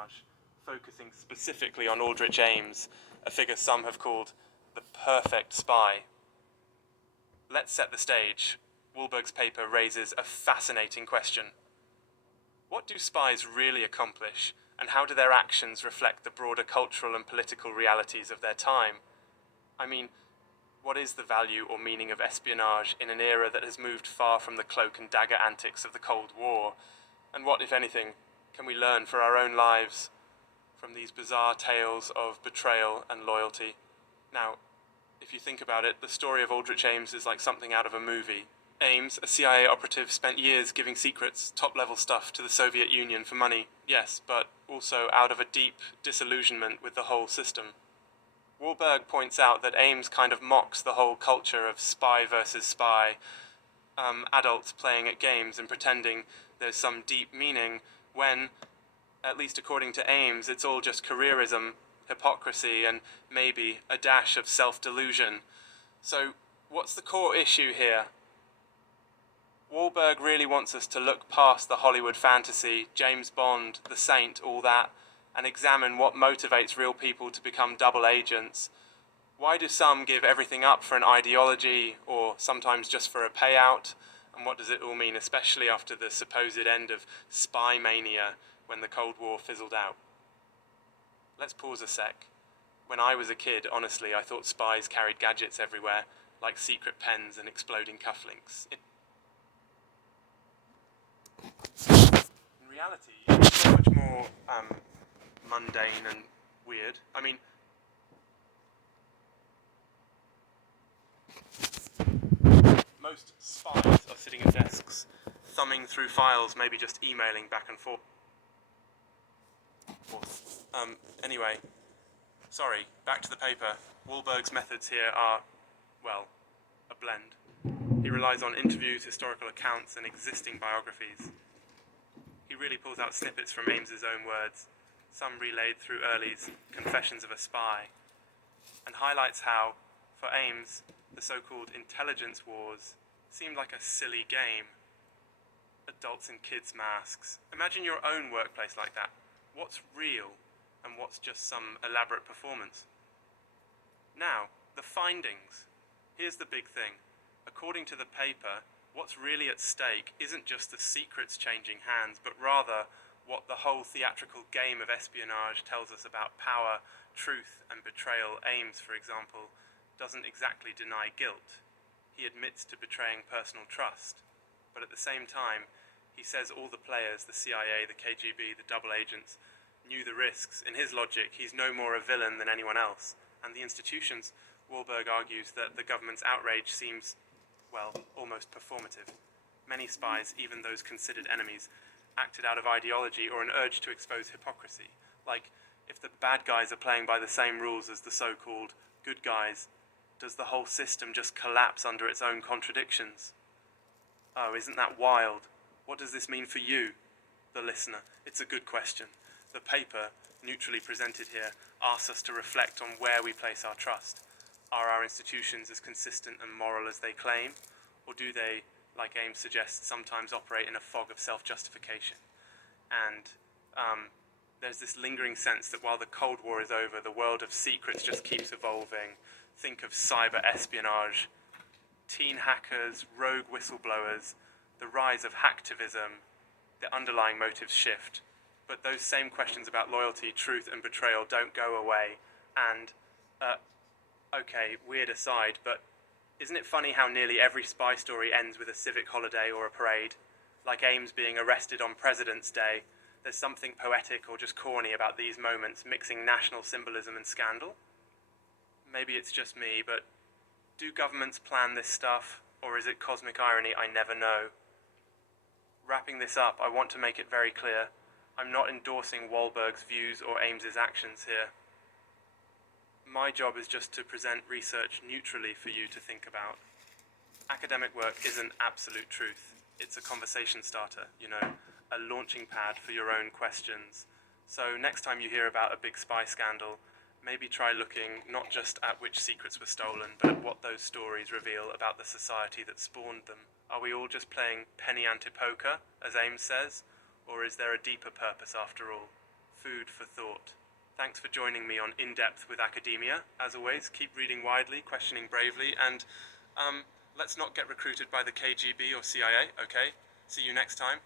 espionage, focusing specifically on Aldrich Ames, a figure some have called the perfect spy. Let's set the stage. Wahlberg's paper raises a fascinating question. What do spies really accomplish, and how do their actions reflect the broader cultural and political realities of their time? I mean, what is the value or meaning of espionage in an era that has moved far from the cloak and dagger antics of the Cold War? And what, if anything, can we learn for our own lives from these bizarre tales of betrayal and loyalty? Now, if you think about it, the story of Aldrich Ames is like something out of a movie. Ames, a CIA operative, spent years giving secrets, top-level stuff, to the Soviet Union for money, yes, but also out of a deep disillusionment with the whole system. Wahlberg points out that Ames kind of mocks the whole culture of spy versus spy, adults playing at games and pretending there's some deep meaning when, at least according to Ames, it's all just careerism, hypocrisy, and maybe a dash of self-delusion. So, what's the core issue here? Wahlberg really wants us to look past the Hollywood fantasy, James Bond, The Saint, all that, and examine what motivates real people to become double agents. Why do some give everything up for an ideology, or sometimes just for a payout? And what does it all mean, especially after the supposed end of spy mania when the Cold War fizzled out? Let's pause a sec. When I was a kid, honestly, I thought spies carried gadgets everywhere, like secret pens and exploding cufflinks. In reality, it's so much more mundane and weird. I mean, most spies are sitting at desks, thumbing through files, maybe just emailing back and forth. Anyway, sorry, back to the paper. Wahlberg's methods here are, well, a blend. He relies on interviews, historical accounts, and existing biographies. He really pulls out snippets from Ames's own words, some relayed through Early's Confessions of a Spy, and highlights how, for Ames, the so-called intelligence wars seemed like a silly game. Adults in kids' masks. Imagine your own workplace like that. What's real, and what's just some elaborate performance? Now, the findings. Here's the big thing. According to the paper, what's really at stake isn't just the secrets changing hands, but rather what the whole theatrical game of espionage tells us about power, truth, and betrayal. Ames, for example, doesn't exactly deny guilt. He admits to betraying personal trust, but at the same time, he says all the players, the CIA, the KGB, the double agents, knew the risks. In his logic, he's no more a villain than anyone else. And the institutions, Wahlberg argues that the government's outrage seems, well, almost performative. Many spies, even those considered enemies, acted out of ideology or an urge to expose hypocrisy. Like, if the bad guys are playing by the same rules as the so-called good guys, does the whole system just collapse under its own contradictions? Oh, isn't that wild? What does this mean for you, the listener? It's a good question. The paper, neutrally presented here, asks us to reflect on where we place our trust. Are our institutions as consistent and moral as they claim? Or do they, like Ames suggests, sometimes operate in a fog of self-justification? And there's this lingering sense that while the Cold War is over, the world of secrets just keeps evolving. Think of cyber espionage, teen hackers, rogue whistleblowers, the rise of hacktivism, the underlying motives shift. But those same questions about loyalty, truth, and betrayal don't go away. And, okay, weird aside, but isn't it funny how nearly every spy story ends with a civic holiday or a parade? Like Ames being arrested on President's Day. There's something poetic or just corny about these moments, mixing national symbolism and scandal. Maybe it's just me, but do governments plan this stuff, or is it cosmic irony? I never know. Wrapping this up, I want to make it very clear. I'm not endorsing Wahlberg's views or Ames's actions here. My job is just to present research neutrally for you to think about. Academic work isn't absolute truth. It's a conversation starter, a launching pad for your own questions. So next time you hear about a big spy scandal, maybe try looking not just at which secrets were stolen, but at what those stories reveal about the society that spawned them. Are we all just playing penny ante poker, as Ames says? Or is there a deeper purpose after all? food for thought. Thanks for joining me on In-Depth with Academia. As always, keep reading widely, questioning bravely, and let's not get recruited by the KGB or CIA, okay? See you next time.